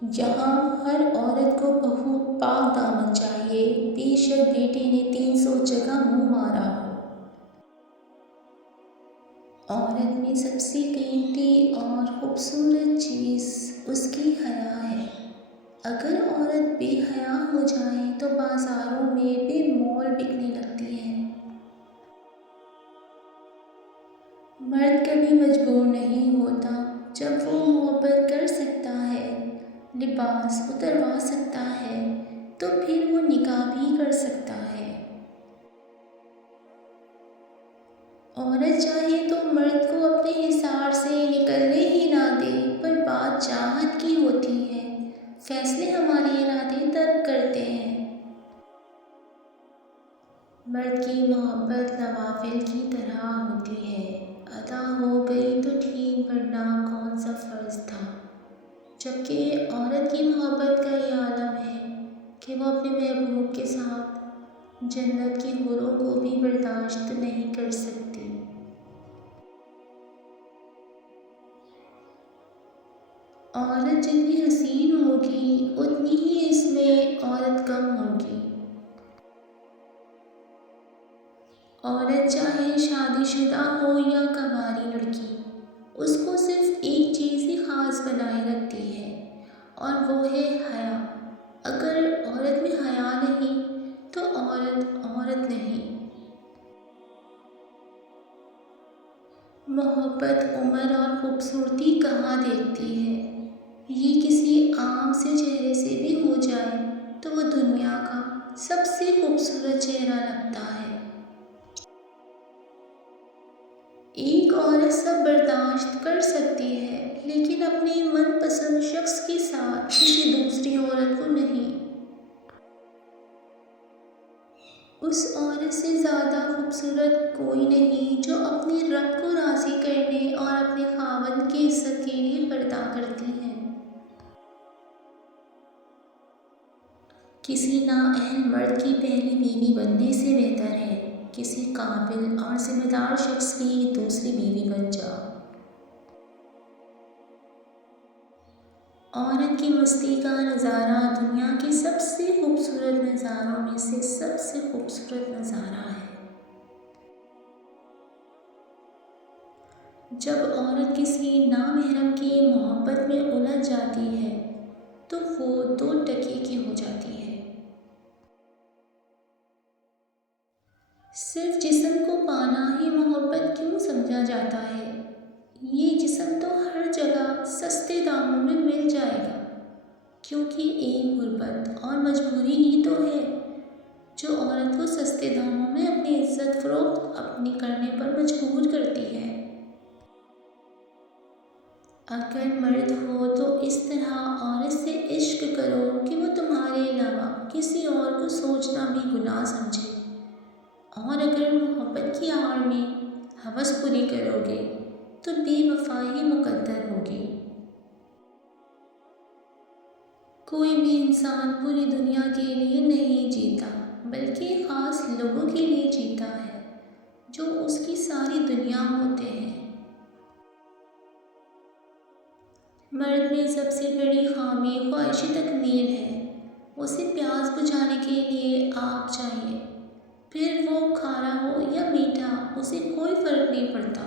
یہاں ہر عورت کو بہت پاک دامن چاہیے، بے شک بیٹے نے 300 جگہ منہ مارا ہو۔ عورت میں سب سے قیمتی اور خوبصورت چیز اس کی حیا ہے۔ اگر عورت بے حیا ہو جائے تو بازاروں میں بے مول بکنے لگتی ہے۔ مرد کبھی مجبور نہیں ہوتا، جب وہ محبت کر سکتا ہے، لباس اتروا سکتا ہے، تو پھر وہ نکاح بھی کر سکتا ہے۔ عورت چاہے تو مرد کو اپنے حصار سے نکلنے ہی نہ دے، پر بات چاہت کی ہوتی ہے، فیصلے ہمارے ارادے ترک کرتے ہیں۔ مرد کی محبت نوافل کی طرح ہوتی ہے، ادا ہو گئی تو ٹھیک ورنہ کون سا فرض تھا۔ جبکہ عورت کی محبت کا یہ عالم ہے کہ وہ اپنے محبوب کے ساتھ جنت کی حوروں کو بھی برداشت نہیں کر سکتی۔ عورت جتنی حسین ہوگی اتنی ہی اس میں عورت کم ہوگی۔ عورت چاہے شادی شدہ ہو یا کنواری لڑکی، اس کو صرف ایک چیز ہی خاص بنائے رکھتی ہے، اور وہ ہے حیا۔ اگر عورت میں حیا نہیں تو عورت عورت نہیں۔ محبت عمر اور خوبصورتی کہاں دیکھتی ہے؟ یہ کسی عام سے چہرے سے بھی ہو جائے تو وہ دنیا کا سب سے خوبصورت چہرہ لگتا ہے۔ ایک عورت سب برداشت کر سکتی ہے، لیکن اپنے من پسند شخص کے ساتھ کسی دوسری عورت کو نہیں۔ اس عورت سے زیادہ خوبصورت کوئی نہیں جو اپنے رب کو راضی کرنے اور اپنے خاوند کی عزت کے لیے پردہ کرتی ہے۔ کسی نااہل مرد کی پہلی بیوی بننے سے بہتر ہے کسی قابل اور ذمہ دار شخص کی دوسری بیوی بن جاؤ۔ عورت کی مستی کا نظارہ دنیا کے سب سے خوبصورت نظاروں میں سے سب سے خوبصورت نظارہ ہے۔ جب عورت کسی نامحرم کی محبت میں الجھ جاتی ہے تو وہ دو ٹکے کی ہو جاتی ہے۔ صرف جسم کو پانا ہی محبت کیوں سمجھا جاتا ہے؟ یہ جسم تو ہر جگہ سستے داموں میں مل جائے گا، کیونکہ ایک غربت اور مجبوری ہی تو ہے جو عورت کو سستے داموں میں اپنی عزت فروخت اپنی کرنے پر مجبور کرتی ہے۔ اگر مرد ہو تو اس طرح عورت سے عشق کرو کہ وہ تمہارے علاوہ کسی اور کو سوچنا بھی گناہ سمجھے، اور اگر محبت کی آڑ میں ہوس پوری کرو گے تو بے وفائی مقدر ہوگی۔ کوئی بھی انسان پوری دنیا کے لیے نہیں جیتا، بلکہ خاص لوگوں کے لیے جیتا ہے جو اس کی ساری دنیا ہوتے ہیں۔ مرد میں سب سے بڑی خامی خواہش تکمیل ہے۔ اسے پیاس بجھانے کے لیے آگ چاہیے، پھر وہ کھارا ہو یا میٹھا اسے کوئی فرق نہیں پڑتا۔